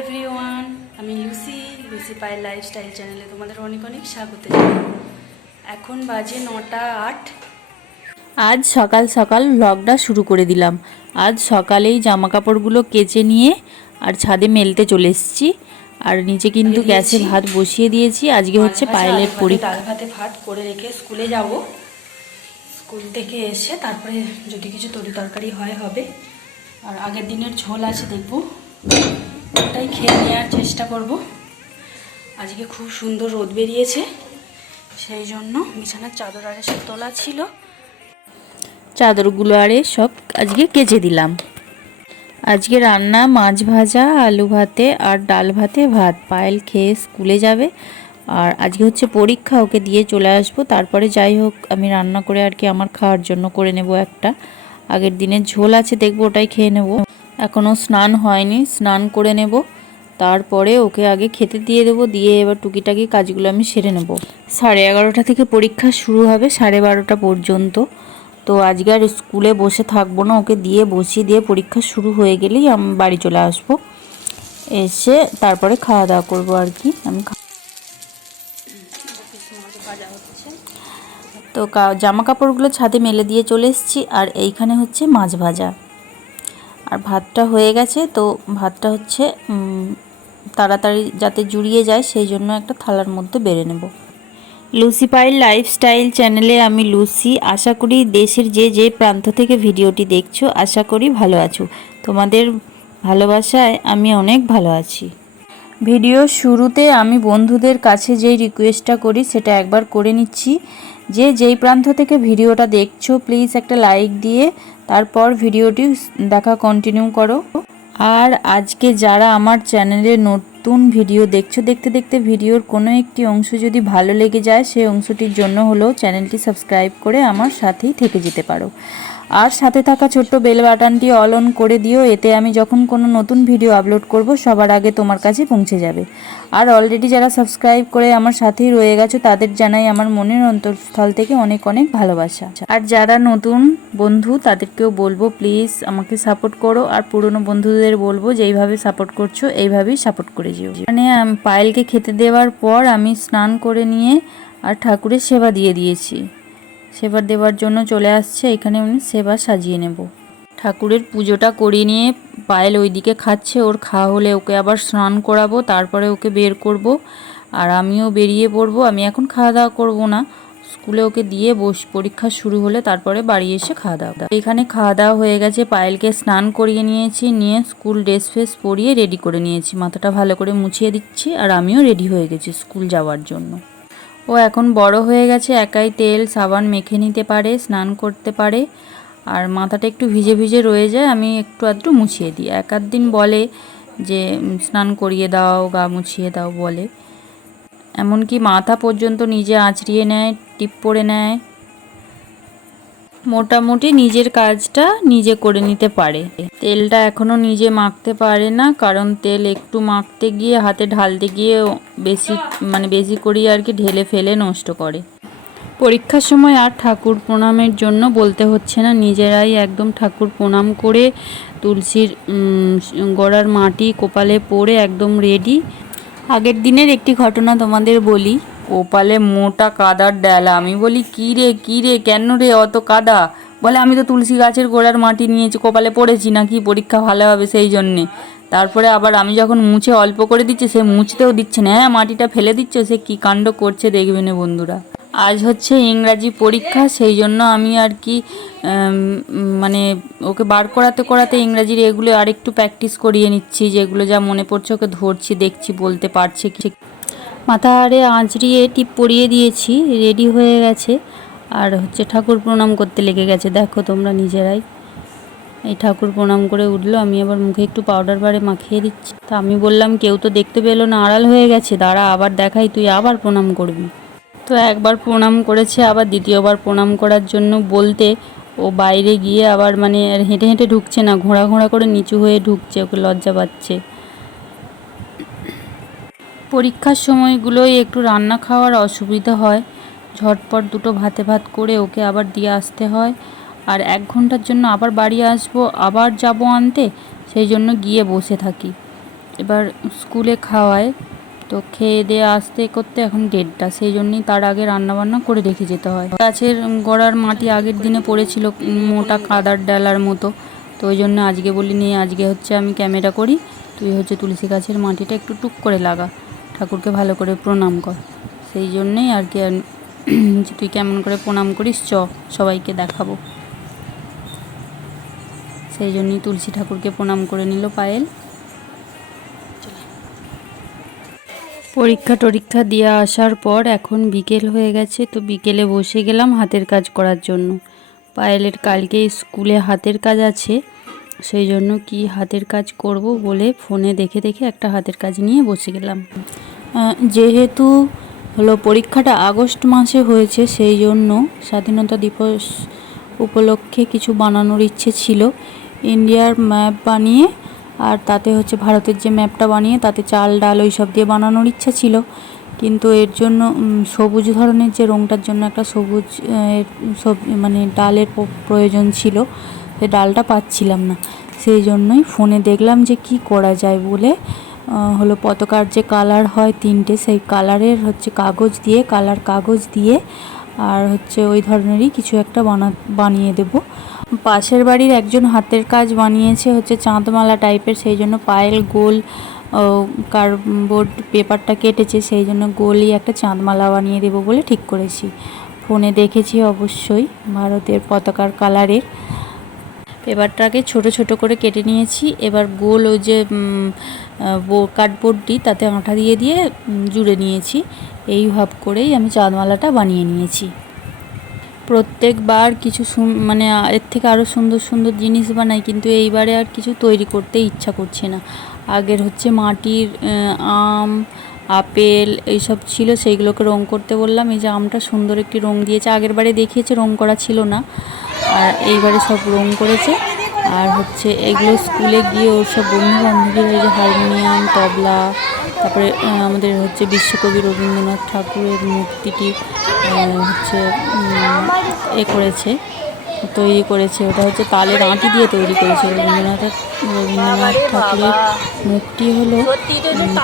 Everyone আমি Lucy Lucy পায়ের lifestyle চ্যানেলে তোমাদের অনেক অনেক স্বাগত এখন বাজে নটা আট। আজ সকাল সকাল ব্লগটা শুরু করে দিলাম। আজ সকালেই জামা কাপড়গুলো কেচে নিয়ে আর ছাদে মেলতে চলে এসেছি। আর নিচে কিন্তু গ্যাসে ভাত বসিয়ে দিয়েছি। আজকে হচ্ছে পায়েলের পরীক্ষা। ডাল ভাতে ভাত করে রেখে স্কুলে যাব। স্কুল থেকে এসে তারপরে যদি কিছু তরি তরকারি হয় হবে। আর আগের দিনের ঝোল আছে দেখব। ওটাই খেয়ে নেওয়ার চেষ্টা করব। আজকে খুব সুন্দর রোদ বেরিয়েছে, সেই জন্য বিছানার চাদর আরে সব তোলা ছিল। চাদরগুলো আরে সব আজকে কেচে দিলাম। আজকে রান্না মাছ ভাজা, আলু ভাতে আর ডাল ভাতে ভাত। পায়েল খেয়ে স্কুলে যাবে আর আজকে হচ্ছে পরীক্ষা, ওকে দিয়ে চলে আসব। তারপরে যাই হোক, আমি রান্না করে আর কি আমার খাওয়ার জন্য করে নেব একটা। আগের দিনের ঝোল আছে, দেখব ওটাই খেয়ে নেব। এখনও স্নান হয়নি, স্নান করে নেব। তারপরে ওকে আগে খেতে দিয়ে দেবো, দিয়ে এবার টুকিটাকি কাজগুলো আমি সেরে নেব। সাড়ে এগারোটা থেকে পরীক্ষা শুরু হবে, সাড়ে বারোটা পর্যন্ত। তো আজকে আর স্কুলে বসে থাকব না, ওকে দিয়ে বসিয়ে দিয়ে পরীক্ষা শুরু হয়ে গেলেই আমি বাড়ি চলে আসব। এসে তারপরে খাওয়া দাওয়া করব আর কি, আমি তো জামা কাপড়গুলো ছাদে মেলে দিয়ে চলে এসেছি, আর এইখানে হচ্ছে মাছ ভাজা। আর ভাতটা হয়ে গেছে, তো ভাতটা হচ্ছে তাড়াতাড়ি যাতে জুড়িয়ে যায় সেই জন্য একটা থালার মধ্যে বেড়ে নেব। লুসি পাইল লাইফস্টাইল চ্যানেলে আমি লুসি। আশা করি দেশের যে যে প্রান্ত থেকে ভিডিওটি দেখছ, আশা করি ভালো আছো। তোমাদের ভালোবাসায় আমি অনেক ভালো আছি। ভিডিও শুরুতে আমি বন্ধুদের কাছে যেই রিকোয়েস্টটা করি, সেটা একবার করে নিচ্ছি। যে যেই প্রান্ত থেকে ভিডিওটা দেখছ প্লিজ একটা লাইক দিয়ে তারপর ভিডিওটি দেখা কন্টিনিউ করো। আর আজকে যারা আমার চ্যানেলে নতুন ভিডিও দেখছ, দেখতে দেখতে ভিডিওর কোনো একটি অংশ যদি ভালো লেগে যায়, সেই অংশটির জন্য হলেও চ্যানেলটি সাবস্ক্রাইব করে আমার সাথেই থেকে যেতে পারো। আর সাথে থাকা ছোট্ট বেল বাটনটি অল অন করে দিও, এতে আমি যখন কোনো নতুন ভিডিও আপলোড করব, সবার আগে তোমার কাছে পৌঁছে যাবে। আর অলরেডি যারা সাবস্ক্রাইব করে আমার সাথেই রয়ে গেছো, তাদের জানাই আমার মনের অন্তঃস্থল থেকে অনেক অনেক ভালোবাসা। আর যারা নতুন বন্ধু, তাদেরকেও বলব প্লিজ আমাকে সাপোর্ট করো। আর পুরনো বন্ধুদের বলব, যেইভাবে সাপোর্ট করছ, এইভাবেই সাপোর্ট করে যেও। মানে পায়েলকে খেতে দেওয়ার পর আমি স্নান করে নিয়ে আর ঠাকুরের সেবা দিয়ে দিয়েছি। সেবা দেওয়ার জন্য চলে আসছে, এখানে উনি সেবা সাজিয়ে নেব। ঠাকুরের পুজোটা করিয়ে নিয়ে পায়েল ওইদিকে খাচ্ছে, ওর খাওয়া হলে ওকে আবার স্নান করাবো, তারপরে ওকে বের করব, আর আমিও বেরিয়ে পড়ব, আমি এখন খাওয়া দাওয়া করব না। স্কুলে ওকে দিয়ে বস, পরীক্ষা শুরু হলে তারপরে বাড়ি এসে খাওয়া দাওয়া এখানে খাওয়া দাওয়া হয়ে গেছে, পায়েলকে স্নান করিয়ে নিয়েছি, নিয়ে স্কুল ড্রেস ফ্রেস পরিয়ে রেডি করে নিয়েছি। মাথাটা ভালো করে মুছিয়ে দিচ্ছি, আর আমিও রেডি হয়ে গেছি স্কুল যাওয়ার জন্য। ও এখন বড় হয়ে গেছে, একাই তেল, সাবান মেখে নিতে পারে, স্নান করতে পারে। আর মাথাটা একটু ভিজে ভিজে রয়ে যায়, আমি একটু আধটু মুছিয়ে দিই। এক আধ দিন বলে যে স্নান করিয়ে দাও, গা মুছিয়ে দাও, বলে। এমনকি মাথা পর্যন্ত নিজে আঁচড়িয়ে নেয়, টিপ পরে নেয়। মোটামুটি নিজের কাজটা নিজে করে নিতে পারে। তেলটা এখনও নিজে মাখতে পারে না, কারণ তেল একটু মাখতে গিয়ে, হাতে ঢালতে গিয়ে বেশি মানে বেশি করেই আর কি ঢেলে ফেলে নষ্ট করে। পরীক্ষার সময় আর ঠাকুর প্রণামের জন্য বলতে হচ্ছে না, নিজেরাই একদম ঠাকুর প্রণাম করে তুলসীর গড়ার মাটি কোপালে পড়ে একদম রেডি আগের দিনের একটি ঘটনা তোমাদের বলি। কপালে মোটা কাদার ডেলা। আমি বলি, কী রে কী রে, কেন রে অত কাদা? বলে, আমি তো তুলসী গাছের গোড়ার মাটি নিয়েছি, কপালে পড়েছি, নাকি পরীক্ষা ভালো হবে সেই জন্যে। তারপরে আবার আমি যখন মুছে অল্প করে দিচ্ছি, সে মুছতেও দিচ্ছে না। হ্যাঁ মাটিটা ফেলে দিচ্ছে, সে কী কাণ্ড করছে দেখবে না বন্ধুরা। আজ হচ্ছে ইংরাজি পরীক্ষা, সেই জন্য আমি আর কি মানে ওকে বার করাতে করাতে ইংরাজির এগুলো আরেকটু প্র্যাকটিস করিয়ে নিচ্ছি, যেগুলো যা মনে পড়ছে ওকে ধরছি, দেখছি, বলতে পারছে কি মাথা আরে আঁচড়িয়ে টিপ পরিয়ে দিয়েছি, রেডি হয়ে গেছে। আর হচ্ছে ঠাকুর প্রণাম করতে লেগে গেছে। দেখো তোমরা নিজেরাই। এই ঠাকুর প্রণাম করে উঠল। আমি আবার মুখে একটু পাউডার বারে মাখিয়ে দিচ্ছি। তা আমি বললাম, কেউ তো দেখতে পেল না, আড়াল হয়ে গেছে। দাঁড়া, আবার দেখাই, তুই আবার প্রণাম করবি। তো একবার প্রণাম করেছে, আবার দ্বিতীয়বার প্রণাম করার জন্য বলতে ও বাইরে গিয়ে আবার মানে হেঁটে হেঁটে ঢুকছে না, ঘোড়া ঘোড়া করে নিচু হয়ে ঢুকছে, ওকে লজ্জা পাচ্ছে। পরীক্ষার সময়গুলোই একটু রান্না খাওয়ার অসুবিধা হয়। ঝটপট দুটো ভাতে ভাত করে ওকে আবার দিয়ে আসতে হয়। আর এক ঘণ্টার জন্য আবার বাড়ি আসব, আবার যাব আনতে, সেই জন্য গিয়ে বসে থাকি। এবার স্কুলে খাওয়ায়, তো খেয়ে দিয়ে আসতে করতে এখন দেড়টা, সেই জন্যই তার আগে রান্নাবান্না করে রেখে যেতে হয়। গাছের গোড়ার মাটি আগের দিনে পড়েছিল, মোটা কাদার ডালার মতো। তো ওই জন্য আজকে বলি নিয়ে আজকে হচ্ছে আমি ক্যামেরা করি, তুই হচ্ছে তুলসী গাছের মাটিটা একটু টুক করে লাগা। ঠাকুরকে ভালো করে প্রণাম কর। সেই জন্যেই আর কি যে তুই কেমন করে প্রণাম করিস, চ, সবাইকে দেখাবো। সেই জন্যই তুলসী ঠাকুরকে প্রণাম করে নিল পায়েল। পরীক্ষা টরীক্ষা দিয়ে আসার পর এখন বিকেল হয়ে গেছে, তো বিকেলে বসে গেলাম হাতের কাজ করার জন্য। পায়েলের কালকে স্কুলে হাতের কাজ আছে সেই জন্য কি হাতের কাজ করব বলে ফোনে দেখে দেখে একটা হাতের কাজ নিয়ে বসে গেলাম। যেহেতু হলো পরীক্ষাটা আগস্ট মাসে হয়েছে, সেই জন্য স্বাধীনতা দিবস উপলক্ষে কিছু বানানোর ইচ্ছে ছিল। ইন্ডিয়ার ম্যাপ বানিয়ে আর তাতে হচ্ছে ভারতের যে ম্যাপটা বানিয়ে তাতে চাল, ডাল ওই সব দিয়ে বানানোর ইচ্ছা ছিল। কিন্তু এর জন্য সবুজ ধরনের যে রঙটার জন্য একটা সবুজ সব মানে ডালের প্রয়োজন ছিল। ডালটা পাচ্ছিলাম না। সেই জন্যই ফোনে দেখলাম যে কি করা যায় বলে। হলো পতাকার যে কালার হয় তিনটে, সেই কালারের হচ্ছে কাগজ দিয়ে, কালার কাগজ দিয়ে আর হচ্ছে ওই ধরনেরই কিছু একটা বানা, বানিয়ে দেব। পাশের বাড়ির একজন হাতের কাজ বানিয়েছে হচ্ছে চাঁদমালা টাইপের, সেই জন্য পায়েল গোল কার্ডবোর্ড পেপারটা কেটেছে, সেই জন্য গোলই একটা চাঁদমালা বানিয়ে দেবো বলে ঠিক করেছি। ফোনে দেখেছি অবশ্যই ভারতের পতাকার কালারের। পেপারটাকে ছোট ছোট করে কেটে নিয়েছি। এবার গোল ওই যে কার্ডবোর্ডটি তাতে আঠা দিয়ে দিয়ে জুড়ে নিয়েছি। এই ভাব করেই আমি চাঁদমালাটা বানিয়ে নিয়েছি। প্রত্যেকবার কিছু মানে এর থেকে আরও সুন্দর সুন্দর জিনিস বানাই, কিন্তু এইবারে আর কিছু তৈরি করতে ইচ্ছা করছে না। আগের হচ্ছে মাটির আম, আপেল এইসব ছিল, সেইগুলোকে রং করতে বললাম। এই যে আমটা সুন্দর একটি রং দিয়েছে। আগের বারে দেখিয়েছে রং করা ছিল না। আর এইবারে সব রং করেছে। আর হচ্ছে এগুলো স্কুলে গিয়ে ওর সব বন্ধু বান্ধবীরা যে হারমোনিয়াম, তবলা, তারপরে আমাদের হচ্ছে বিশ্বকবি রবীন্দ্রনাথ ঠাকুরের মূর্তিটি হচ্ছে এ করেছে। তৈরি করেছে। ওটা হচ্ছে তালের আঁটি দিয়ে তৈরি করেছে রবীন্দ্রনাথ রবীন্দ্রনাথ ঠাকুরের মুখটি হলো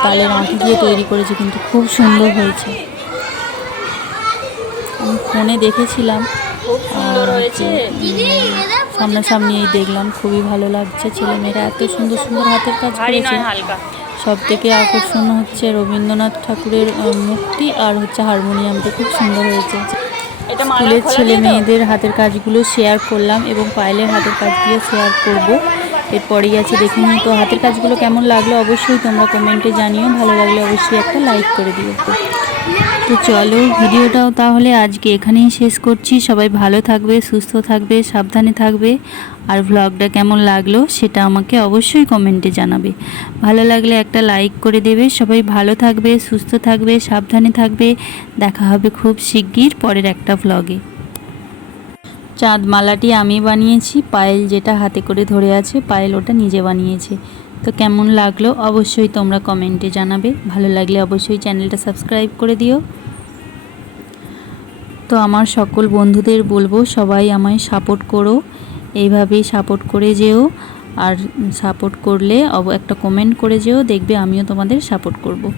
তালের আঁটি দিয়ে তৈরি করেছে, কিন্তু খুব সুন্দর হয়েছে। আমি ফোনে দেখেছিলাম। খুব সুন্দর হয়েছে। সামনাসামনি এই দেখলাম খুবই ভালো লাগছে ছেলেমেয়েরা এত সুন্দর সুন্দর হাতের কাজ করেছে। হালকা। সব থেকে আকর্ষণ হচ্ছে রবীন্দ্রনাথ ঠাকুরের মূর্তি আর হচ্ছে হারমোনিয়ামটা খুব সুন্দর হয়েছে। স্কুলের ছেলে মেয়েদের হাতের কাজগুলো শেয়ার করলাম এবং পায়েলের হাতের কাজগুলো শেয়ার করব। এরপরেই আছে দেখে নিই তো হাতের কাজগুলো কেমন লাগল অবশ্যই তোমরা কমেন্টে জানিও ভালো লাগলে অবশ্যই একটা লাইক করে দিও। তো চলো ভিডিওটাও তাহলে আজকে এখানেই শেষ করছি। সবাই ভালো থাকবে, সুস্থ থাকবে, সাবধানে থাকবে। আর ভ্লগটা কেমন লাগল সেটা আমাকে অবশ্যই কমেন্টে জানাবে। ভালো লাগলে একটা লাইক করে দেবে। সবাই ভালো থাকবে, সুস্থ থাকবে, সাবধানে থাকবে। দেখা হবে খুব শিগগির পরের একটা ভ্লগে চাঁদ মালাটি আমি বানিয়েছি। পায়েল যেটা হাতে করে ধরে আছে, পায়েল ওটা নিজে বানিয়েছে। তো কেমন লাগল অবশ্যই তোমরা কমেন্টে জানাবে। ভালো লাগলে অবশ্যই চ্যানেলটা সাবস্ক্রাইব করে দিও। তো আমার সকল বন্ধুদের বলব, সবাই আমায় সাপোর্ট করো। এইভাবেই সাপোর্ট করে যেও। আর সাপোর্ট করলে অব, একটা কমেন্ট করে যেও, দেখবে আমিও তোমাদের সাপোর্ট করব।